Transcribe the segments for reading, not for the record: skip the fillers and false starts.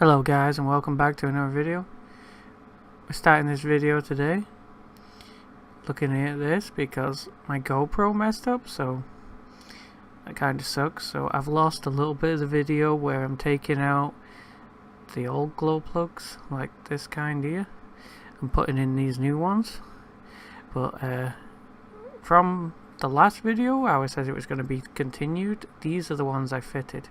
Hello guys, and welcome back to another video. We're starting this video today looking at this because my GoPro messed up, so that kind of sucks. So I've lost a little bit of the video where I'm taking out the old glow plugs like this kind here and putting in these new ones. But from the last video I said it was going to be continued. These are the ones I fitted.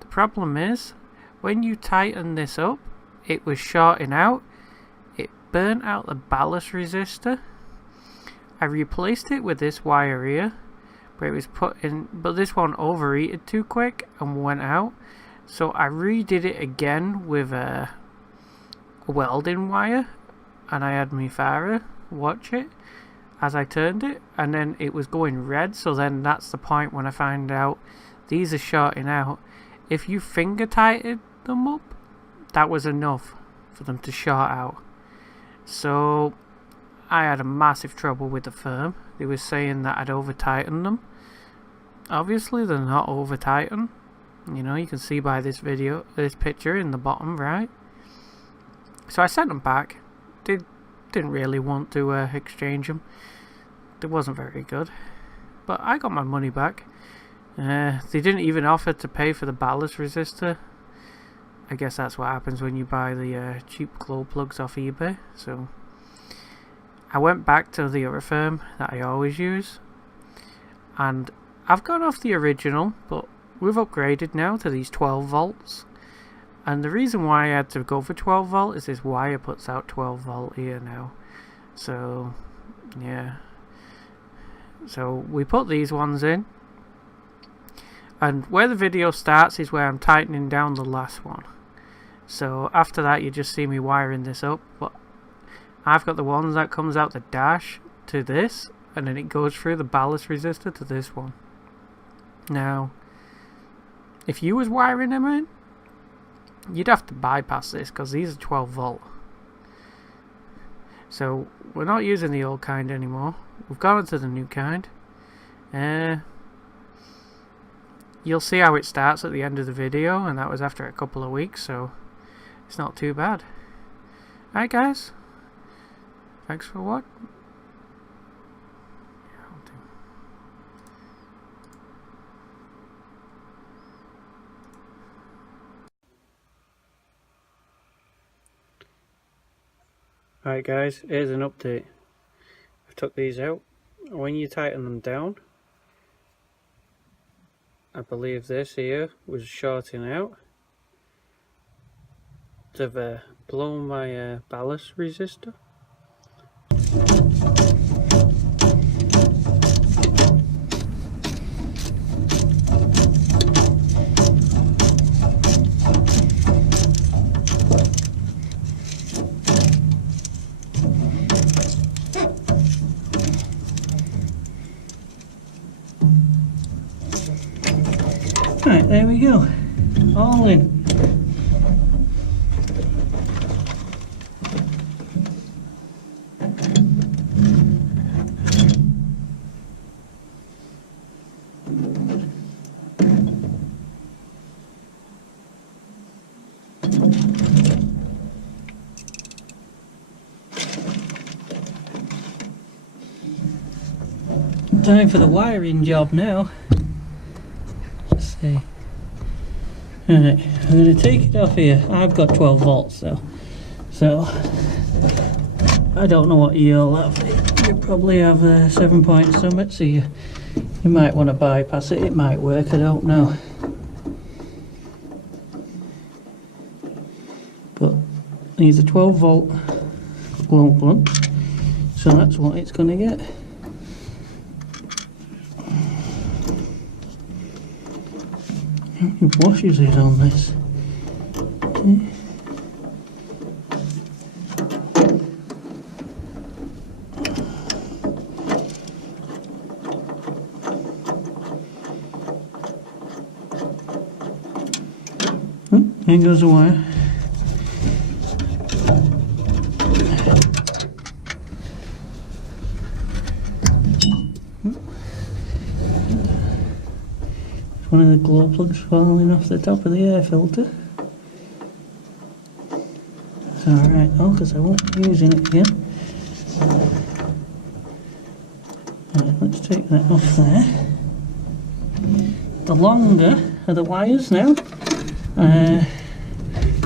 The problem is, when you tighten this up, it was shorting out. It burnt out the ballast resistor. I replaced it with this wire here, but it was put in, but this one overheated too quick and went out. So I redid it again with a welding wire, and I had my father watch it as I turned it, and then it was going red. So then that's the point when I find out these are shorting out. If you finger tightened them up, that was enough for them to short out. So I had a massive trouble with the firm. They were saying that I'd over tightened them. Obviously they're not over tightened. You know, you can see by this picture in the bottom right. So I sent them back. They didn't really want to exchange them. They wasn't very good, but I got my money back. They didn't even offer to pay for the ballast resistor. I guess that's what happens when you buy the cheap glow plugs off eBay. So I went back to the other firm that I always use, and I've gone off the original, but we've upgraded now to these 12 volts. And the reason why I had to go for 12 volt is this wire puts out 12 volt here now. So yeah, so we put these ones in, and where the video starts is where I'm tightening down the last one. So after that you just see me wiring this up, but I've got the ones that comes out the dash to this, and then it goes through the ballast resistor to this one. Now if you was wiring them in, you'd have to bypass this because these are 12 volt. So we're not using the old kind anymore. We've gone into the new kind. You'll see how it starts at the end of the video, and that was after a couple of weeks, so it's not too bad. Alright guys, thanks for watching. Alright guys, here's an update. I took these out. When you tighten them down, I believe this here was shorting out. They've blown my ballast resistor. Right, there we go, all in. Time for the wiring job now. Let's see. Alright, I'm going to take it off here. I've got 12 volts though, so I don't know what you'll have. You probably have a 7 point something, so you might want to bypass it. It might work, I don't know. But these are 12 volt glow plugs, so that's what it's going to get. How many washers is on this? Oh, there goes the wire. One of the glow plugs falling off the top of the air filter. It's alright though, because I won't be using it again. Right, let's take that off there. The longer are the wires now. I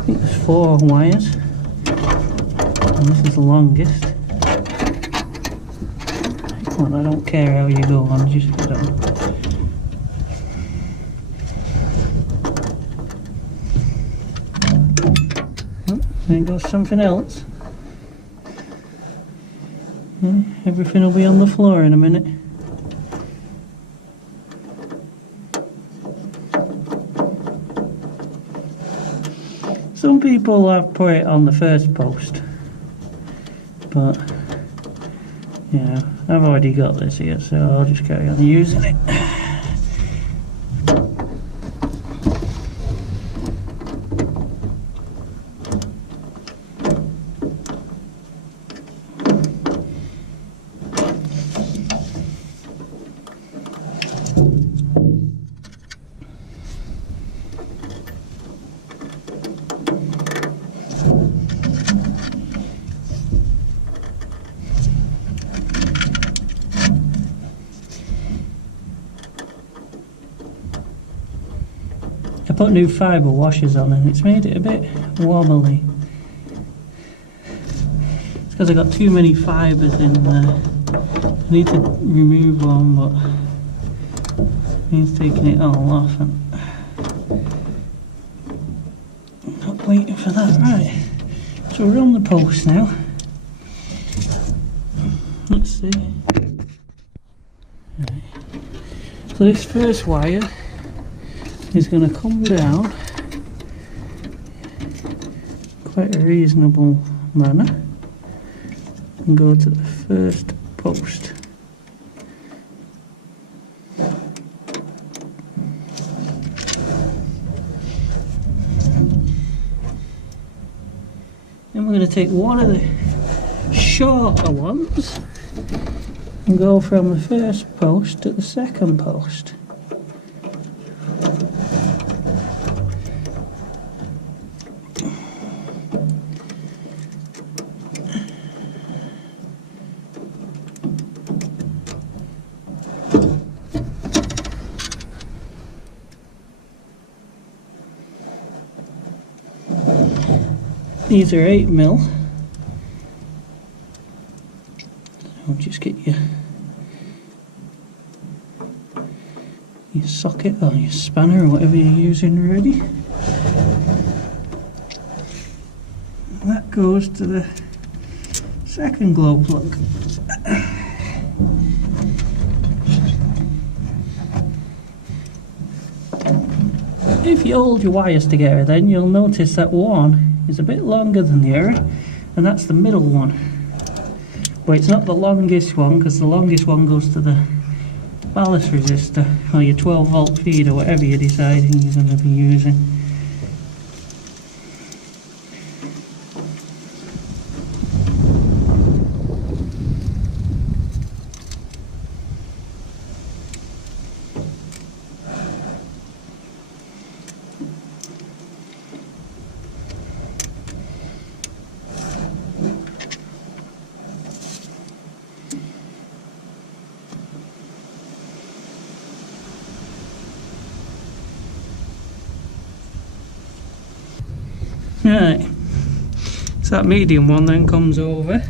think there's 4 wires, and this is the longest. Well, I don't care how you go on, just get on. Oh, there goes something else. Yeah, everything will be on the floor in a minute. Some people have put it on the first post, but you know, I've already got this here, so I'll just carry on using it. I put new fibre washers on and it's made it a bit wobbly. It's because I got too many fibres in there. I need to remove one, but it means taking it all off. And I'm not waiting for that. Right, so we're on the post now. Let's see. Right. So this first wire is going to come down quite a reasonable manner and go to the first post. Then we're going to take one of the shorter ones and go from the first post to the second post. These are 8mm. So just get your socket or your spanner or whatever you're using ready. And that goes to the second glow plug. If you hold your wires together, then you'll notice that one is a bit longer than the other, and that's the middle one. But it's not the longest one, because the longest one goes to the ballast resistor, or your 12 volt feed, or whatever you're deciding you're going to be using. Right, so that medium one then comes over.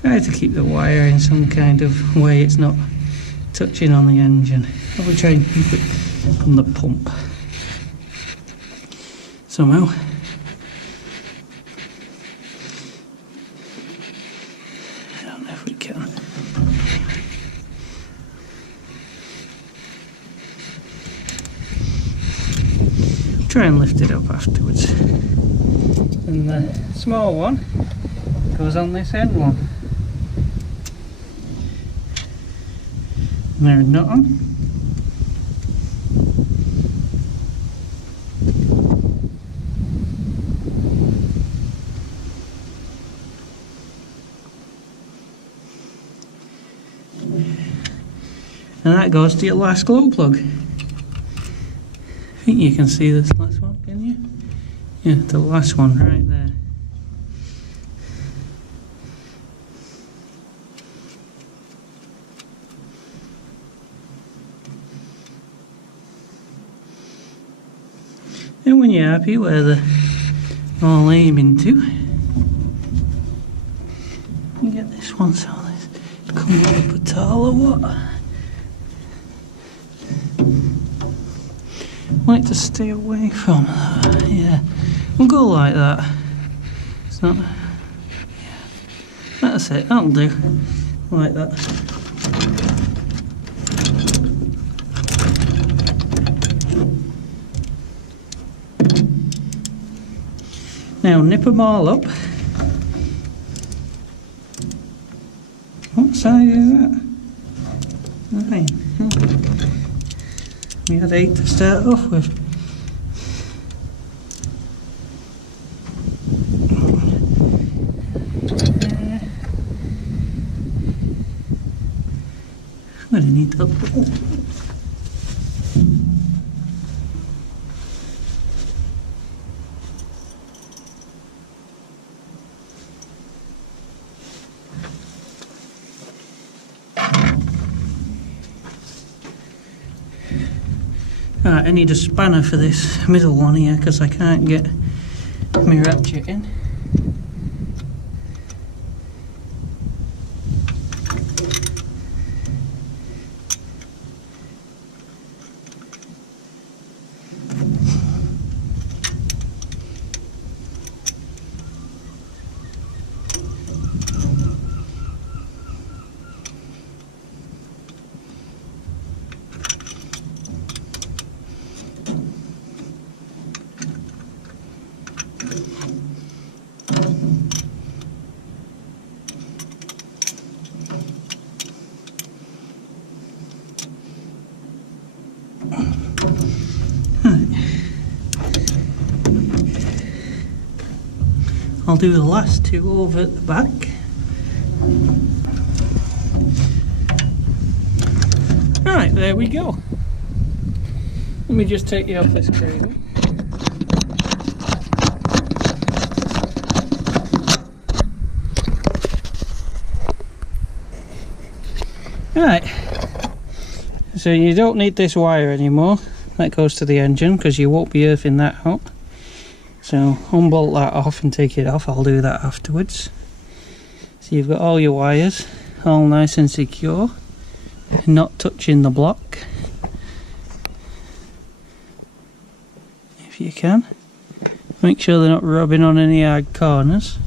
Try to keep the wire in some kind of way it's not touching on the engine. Probably try and keep it from the pump somehow. I don't know if we can. Try and lift it up afterwards. And the small one goes on this end one. And there a nut on. And that goes to your last glow plug. I think you can see this last one, can you? Yeah, the last one right there. And when you're happy where they're all aiming to, you get this one, so this comes up a tall or what? I like to stay away from that, yeah. We'll go like that. It's not, yeah. That's it, that'll do. Like that. Now nip them all up. What size is that? 9. We had 8 to start off with. I'm gonna need to. Right, I need a spanner for this middle one here because I can't get my ratchet in. I'll do the last 2 over at the back. Right, there we go. Let me just take you off this cradle. Right, so you don't need this wire anymore. That goes to the engine because you won't be earthing that out. So unbolt that off and take it off. I'll do that afterwards. So you've got all your wires all nice and secure, not touching the block if you can. Make sure they're not rubbing on any hard corners.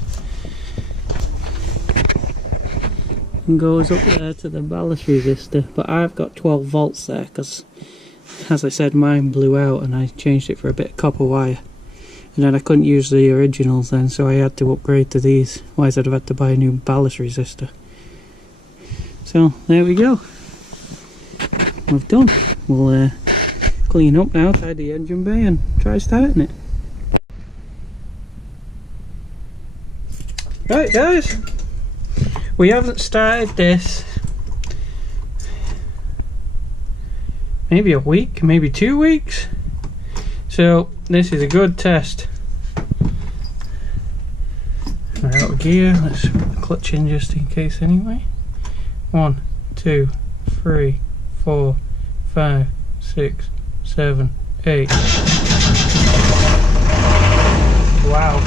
And goes up there to the ballast resistor, but I've got 12 volts there because, as I said, mine blew out and I changed it for a bit of copper wire. And then I couldn't use the originals then, so I had to upgrade to these. Otherwise I'd have had to buy a new ballast resistor. So there we go. We've done. We'll clean up now, tie the engine bay and try starting it. Right guys, we haven't started this maybe a week, maybe 2 weeks. So this is a good test. We're out of gear. Let's put the clutch in just in case anyway. 1, 2, 3, 4, 5, 6, 7, 8. Wow.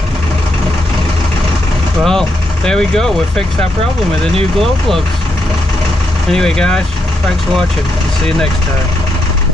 Well, there we go. We've fixed our problem with the new glow plugs. Anyway guys, thanks for watching. See you next time.